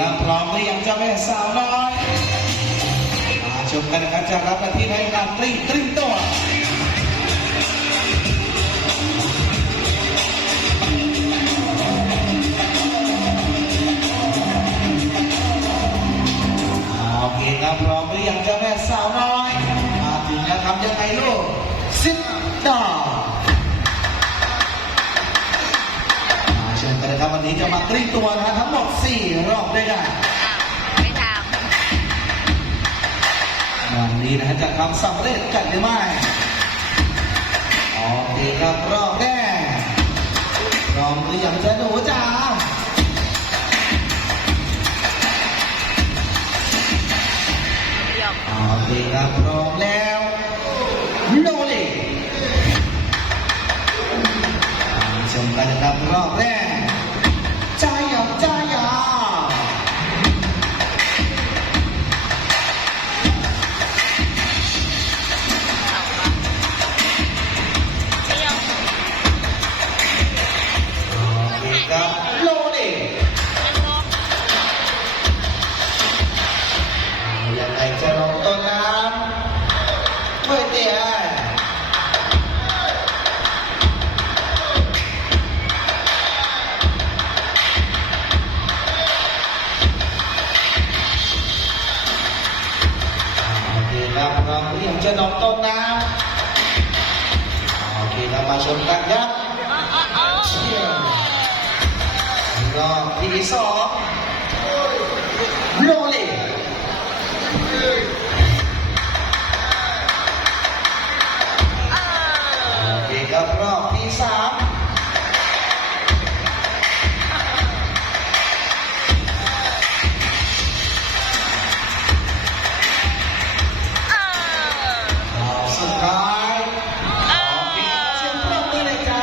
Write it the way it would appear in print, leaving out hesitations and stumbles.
ครับพร้อมหรือยังเจ้าแม่สาวน้อยมาชมกันนะครับจะรับหน้าที่ในการตริงตัวโอเคครับพร้อมหรือยังเจ้าแม่สาวน้อยมาถึงแล้วทำยังไงลูกซิดดอเชิญกันนะครับวันนี้จะมากลิ้งตัวนะทั้งหมด4 รอบด้วยกันไม่ทำวันนี้นะจะทำสำเร็จกันหรือไม่โอเคครับรอบแรกพร้อมหรือยังจะหนูจ๋าโอเคครับพร้อมแล้วโนเลยชมกันนะครับรอบแรกจ้ายาจ้ายาโอเคครับโลดิยังไงจะลงต้นน้ำไม่เตี้ยครับเราเรียกจะนอนต้นน้ำโอเคเรามาชมกันครับรอบที่2โลเล